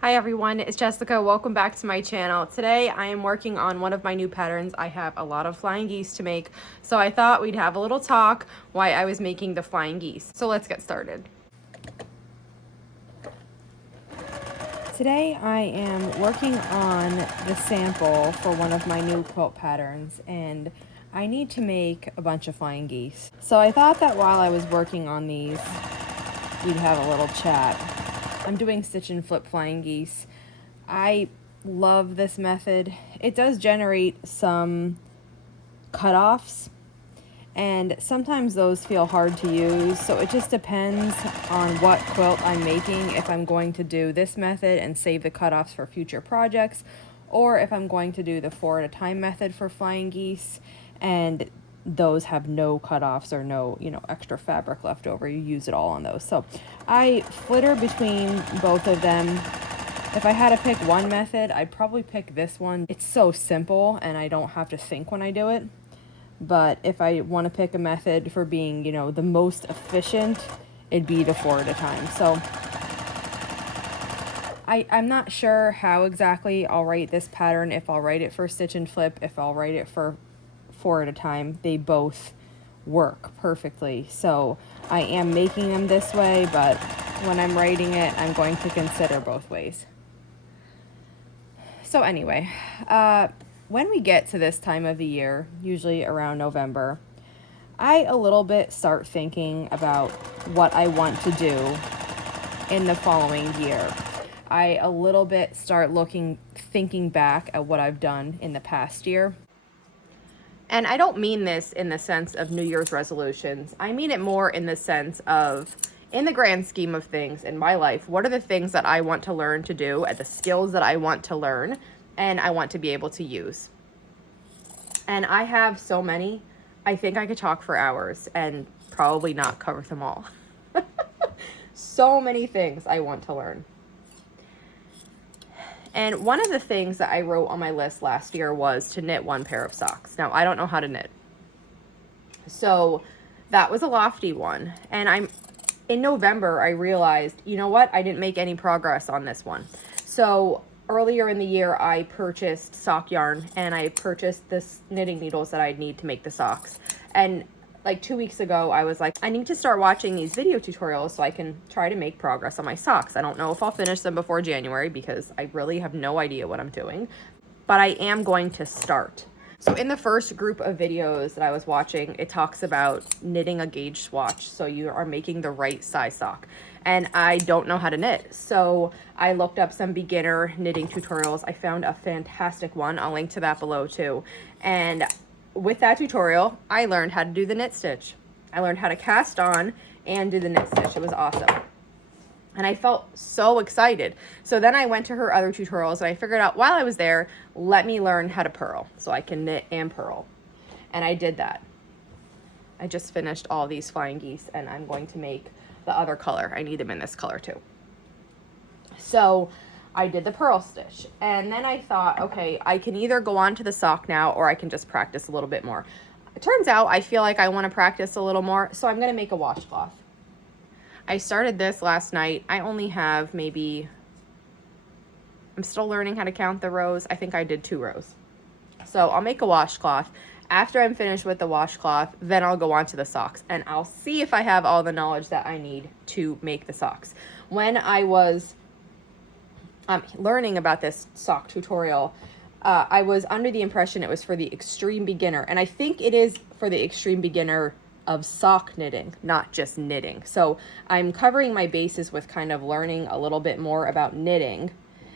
Hi everyone, it's Jessica. Welcome back to my channel. Today I am working on one of my new patterns. I have a lot of flying geese to make, so I thought we'd have a little talk why I was making the flying geese. So let's get started. Today I am working on the sample for one of my new quilt patterns, and I need to make a bunch of flying geese. So I thought that while I was working on these, we'd have a little chat. I'm doing stitch and flip flying geese. I love this method. It does generate some cutoffs, and sometimes those feel hard to use, so it just depends on what quilt I'm making, if I'm going to do this method and save the cutoffs for future projects, or if I'm going to do the 4 at a time method for flying geese, and those have no cutoffs or no, extra fabric left over. You use it all on those. So I flitter between both of them. If I had to pick one method, I'd probably pick this one. It's so simple and I don't have to think when I do it. But if I want to pick a method for being, the most efficient, it'd be the 4 at a time. So I'm not sure how exactly I'll write this pattern, if I'll write it for stitch and flip, if I'll write it for 4 at a time. They both work perfectly. So I am making them this way, but when I'm writing it, I'm going to consider both ways. So anyway, when we get to this time of the year, usually around November, I a little bit start thinking about what I want to do in the following year. I a little bit start thinking back at what I've done in the past year. And I don't mean this in the sense of New Year's resolutions. I mean it more in the sense of, in the grand scheme of things in my life, what are the things that I want to learn to do, and the skills that I want to learn and I want to be able to use. And I have so many. I think I could talk for hours and probably not cover them all. So many things I want to learn. And one of the things that I wrote on my list last year was to knit 1 pair of socks. Now, I don't know how to knit. So that was a lofty one. And in November, I realized, you know what? I didn't make any progress on this one. So earlier in the year, I purchased sock yarn and I purchased this knitting needles that I'd need to make the socks. And like 2 weeks ago, I was like, I need to start watching these video tutorials so I can try to make progress on my socks. I don't know if I'll finish them before January because I really have no idea what I'm doing, but I am going to start. So in the first group of videos that I was watching, it talks about knitting a gauge swatch, so you are making the right size sock. And I don't know how to knit, so I looked up some beginner knitting tutorials. I found a fantastic one. I'll link to that below too. And with that tutorial, I learned how to do the knit stitch. I learned how to cast on and do the knit stitch. It was awesome. And I felt so excited. So then I went to her other tutorials and I figured out while I was there, let me learn how to purl so I can knit and purl. And I did that. I just finished all these flying geese and I'm going to make the other color. I need them in this color too. So I did the purl stitch, and then I thought, okay, I can either go on to the sock now or I can just practice a little bit more. It turns out I feel like I want to practice a little more, so I'm going to make a washcloth. I started this last night. I only have I'm still learning how to count the rows. I think I did 2 rows. So I'll make a washcloth. After I'm finished with the washcloth, then I'll go on to the socks, and I'll see if I have all the knowledge that I need to make the socks. When I was learning about this sock tutorial, I was under the impression it was for the extreme beginner, and I think it is for the extreme beginner of sock knitting, not just knitting. So I'm covering my bases with kind of learning a little bit more about knitting,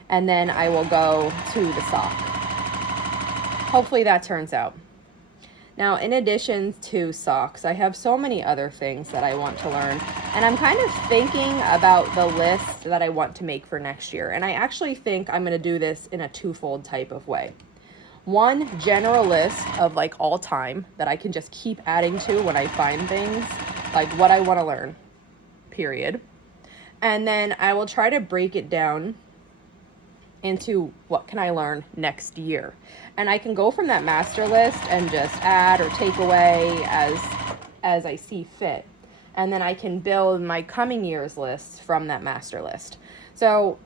and then I will go to the sock. Hopefully that turns out. Now, in addition to socks, I have so many other things that I want to learn, and I'm kind of thinking about the list that I want to make for next year. And I actually think I'm going to do this in a twofold type of way. One, general list of like all time that I can just keep adding to when I find things, like what I want to learn, period. And then I will try to break it down into what can I learn next year. And I can go from that master list and just add or take away as I see fit. And then I can build my coming year's list from that master list. So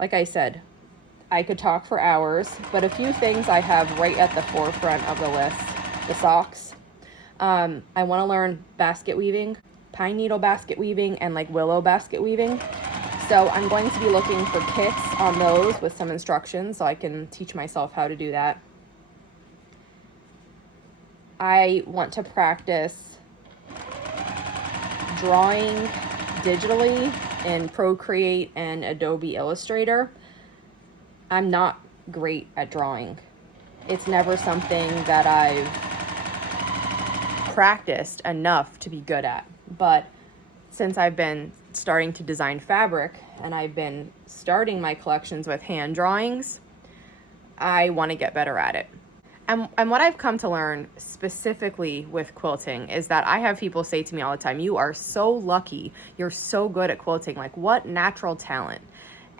like I said, I could talk for hours, but a few things I have right at the forefront of the list: the socks. I want to learn basket weaving, pine needle basket weaving, and like willow basket weaving. So I'm going to be looking for kits on those with some instructions so I can teach myself how to do that. I want to practice drawing digitally in Procreate and Adobe Illustrator. I'm not great at drawing. It's never something that I've practiced enough to be good at. But since I've been starting to design fabric and I've been starting my collections with hand drawings, I want to get better at it. And what I've come to learn specifically with quilting is that I have people say to me all the time, "You are so lucky. You're so good at quilting. Like, what natural talent?"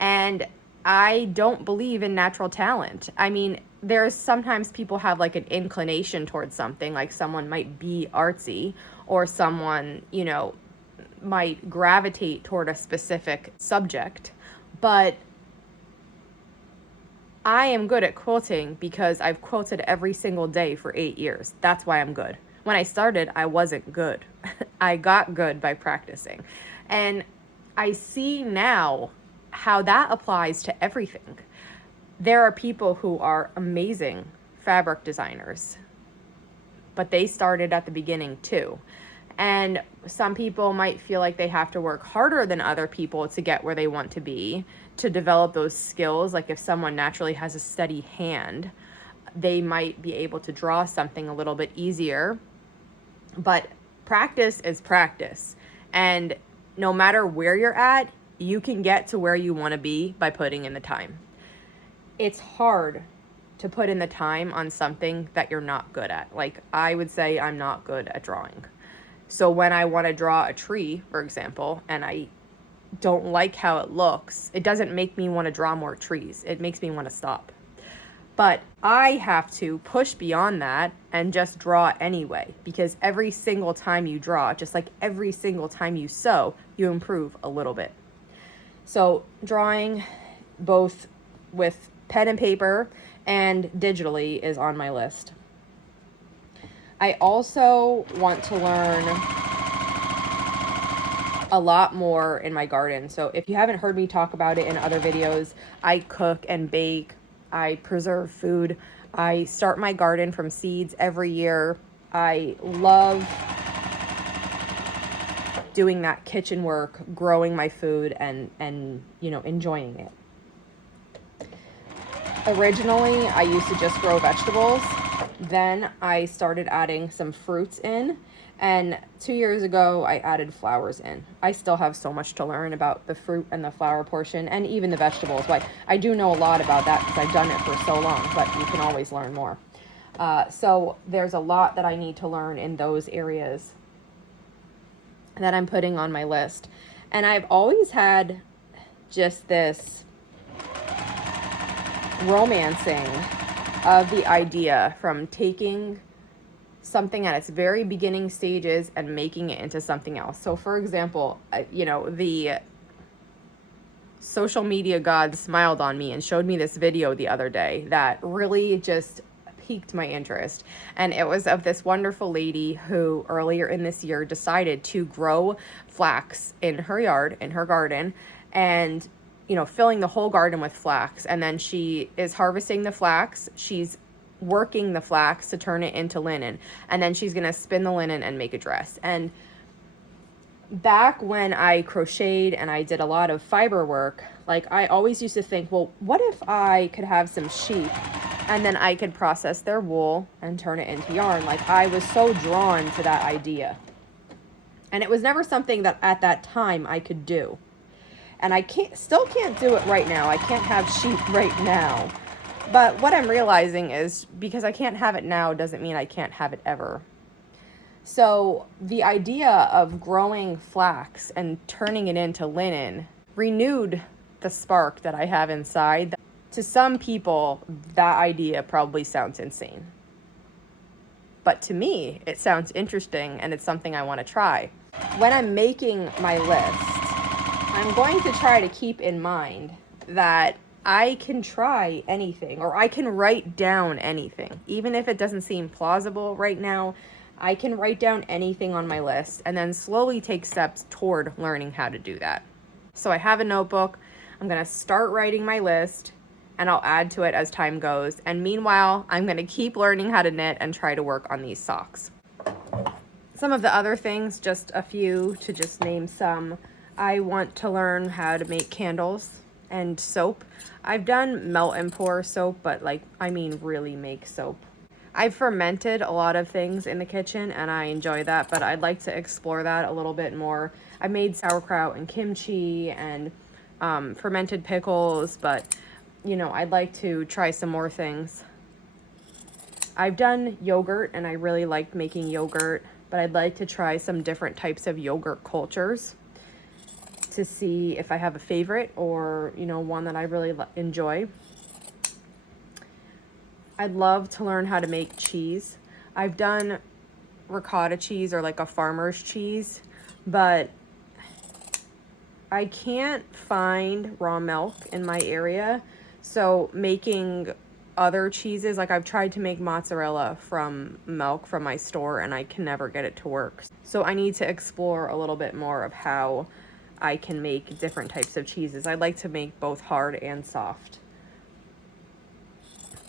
And I don't believe in natural talent. I mean, there's sometimes people have like an inclination towards something, like someone might be artsy, or someone, you know, might gravitate toward a specific subject. But I am good at quilting because I've quilted every single day for 8 years. That's why I'm good. When I started, I wasn't good. I got good by practicing. And I see now how that applies to everything. There are people who are amazing fabric designers, but they started at the beginning too. And some people might feel like they have to work harder than other people to get where they want to be, to develop those skills. Like if someone naturally has a steady hand, they might be able to draw something a little bit easier. But practice is practice. And no matter where you're at, you can get to where you want to be by putting in the time. It's hard to put in the time on something that you're not good at. Like I would say I'm not good at drawing. So when I want to draw a tree, for example, and I don't like how it looks, it doesn't make me want to draw more trees. It makes me want to stop. But I have to push beyond that and just draw anyway, because every single time you draw, just like every single time you sew, you improve a little bit. So drawing both with pen and paper and digitally is on my list. I also want to learn a lot more in my garden. So if you haven't heard me talk about it in other videos, I cook and bake, I preserve food, I start my garden from seeds every year. I love doing that kitchen work, growing my food and you know, enjoying it. Originally, I used to just grow vegetables. Then I started adding some fruits in, and 2 years ago I added flowers in. I still have so much to learn about the fruit and the flower portion, and even the vegetables. But I do know a lot about that because I've done it for so long, but you can always learn more. So there's a lot that I need to learn in those areas that I'm putting on my list. And I've always had just this romancing of the idea from taking something at its very beginning stages and making it into something else. So for example, you know, the social media god smiled on me and showed me this video the other day that really just piqued my interest. And it was of this wonderful lady who earlier in this year decided to grow flax in her yard, in her garden, and you know, filling the whole garden with flax. And then she is harvesting the flax. She's working the flax to turn it into linen. And then she's going to spin the linen and make a dress. And back when I crocheted and I did a lot of fiber work, like I always used to think, well, what if I could have some sheep and then I could process their wool and turn it into yarn? Like I was so drawn to that idea. And it was never something that at that time I could do. And I still can't do it right now. I can't have sheep right now. But what I'm realizing is because I can't have it now doesn't mean I can't have it ever. So the idea of growing flax and turning it into linen renewed the spark that I have inside. To some people, that idea probably sounds insane. But to me, it sounds interesting and it's something I want to try. When I'm making my list, I'm going to try to keep in mind that I can try anything, or I can write down anything. Even if it doesn't seem plausible right now, I can write down anything on my list and then slowly take steps toward learning how to do that. So I have a notebook. I'm going to start writing my list, and I'll add to it as time goes. And meanwhile, I'm going to keep learning how to knit and try to work on these socks. Some of the other things, just a few to just name some. I want to learn how to make candles and soap. I've done melt and pour soap, but really make soap. I've fermented a lot of things in the kitchen and I enjoy that, but I'd like to explore that a little bit more. I made sauerkraut and kimchi and fermented pickles, but I'd like to try some more things. I've done yogurt and I really liked making yogurt, but I'd like to try some different types of yogurt cultures to see if I have a favorite or, one that I really enjoy. I'd love to learn how to make cheese. I've done ricotta cheese or like a farmer's cheese, but I can't find raw milk in my area. So making other cheeses, like I've tried to make mozzarella from milk from my store and I can never get it to work. So I need to explore a little bit more of how I can make different types of cheeses. I'd like to make both hard and soft.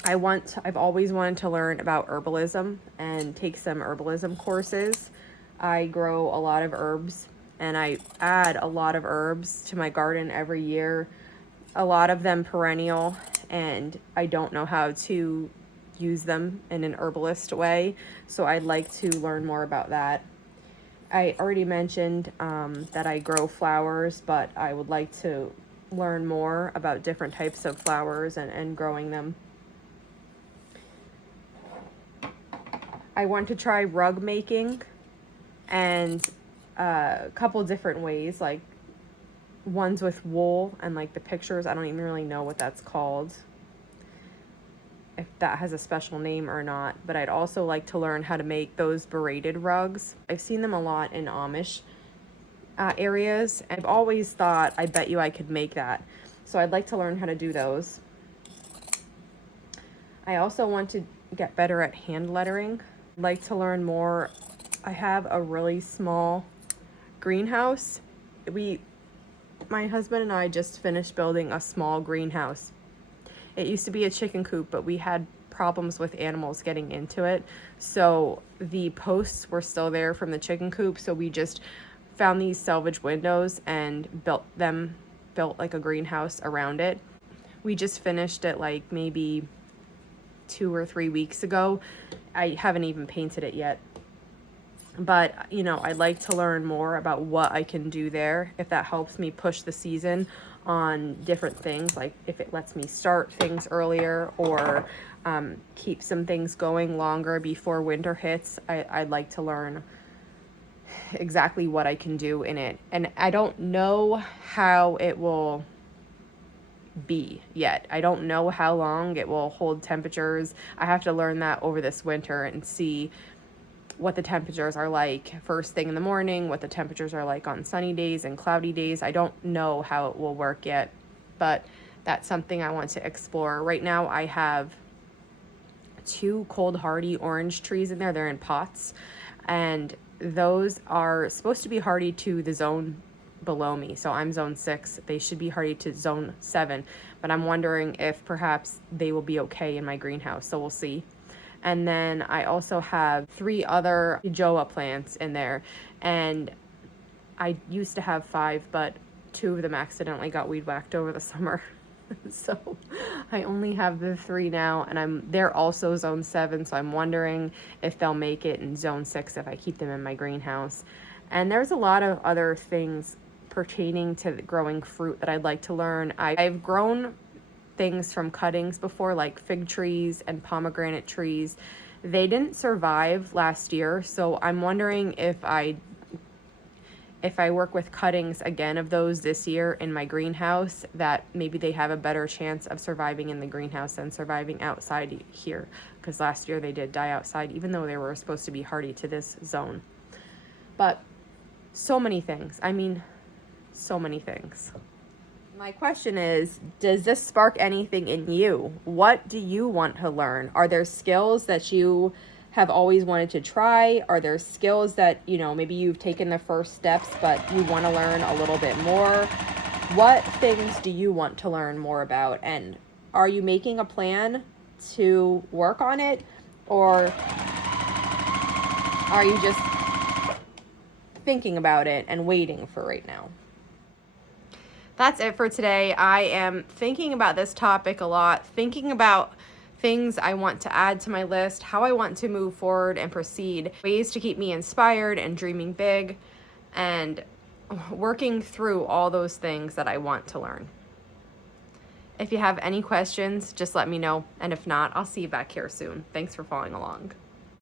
I've always wanted to learn about herbalism and take some herbalism courses. I grow a lot of herbs and I add a lot of herbs to my garden every year, a lot of them perennial, and I don't know how to use them in an herbalist way, so I'd like to learn more about that. I already mentioned that I grow flowers, but I would like to learn more about different types of flowers and growing them. I want to try rug making and a couple different ways, like ones with wool and like the pictures. I don't even really know what that's called, if that has a special name or not, but I'd also like to learn how to make those braided rugs. I've seen them a lot in Amish areas. I've always thought, I bet you I could make that. So I'd like to learn how to do those. I also want to get better at hand lettering. I'd like to learn more. I have a really small greenhouse. My husband and I just finished building a small greenhouse. It used to be a chicken coop, but we had problems with animals getting into it. So the posts were still there from the chicken coop. So we just found these salvage windows and built like a greenhouse around it. We just finished it like maybe 2 or 3 weeks ago. I haven't even painted it yet. But, I'd like to learn more about what I can do there, if that helps me push the season on different things, like if it lets me start things earlier or keep some things going longer before winter hits. I'd like to learn exactly what I can do in it. And I don't know how it will be yet. I don't know how long it will hold temperatures. I have to learn that over this winter and see what the temperatures are like first thing in the morning, what the temperatures are like on sunny days and cloudy days. I don't know how it will work yet, but that's something I want to explore. Right now I have 2 cold hardy orange trees in there. They're in pots, and those are supposed to be hardy to the zone below me. So I'm zone 6. They should be hardy to zone 7, but I'm wondering if perhaps they will be okay in my greenhouse. So we'll see. And then I also have 3 other joa plants in there, and I used to have 5, but 2 of them accidentally got weed whacked over the summer. So I only have the 3 now, and they're also zone 7, so I'm wondering if they'll make it in zone 6 if I keep them in my greenhouse. And there's a lot of other things pertaining to growing fruit that I'd like to learn. I've grown things from cuttings before, like fig trees and pomegranate trees. They didn't survive last year, so I'm wondering if I work with cuttings again of those this year in my greenhouse, that maybe they have a better chance of surviving in the greenhouse than surviving outside here, because last year they did die outside even though they were supposed to be hardy to this zone. But so many things. So many things. My question is, does this spark anything in you? What do you want to learn? Are there skills that you have always wanted to try? Are there skills that, maybe you've taken the first steps, but you want to learn a little bit more? What things do you want to learn more about? And are you making a plan to work on it? Or are you just thinking about it and waiting for right now? That's it for today. I am thinking about this topic a lot, thinking about things I want to add to my list, how I want to move forward and proceed, ways to keep me inspired and dreaming big, and working through all those things that I want to learn. If you have any questions, just let me know. And if not, I'll see you back here soon. Thanks for following along.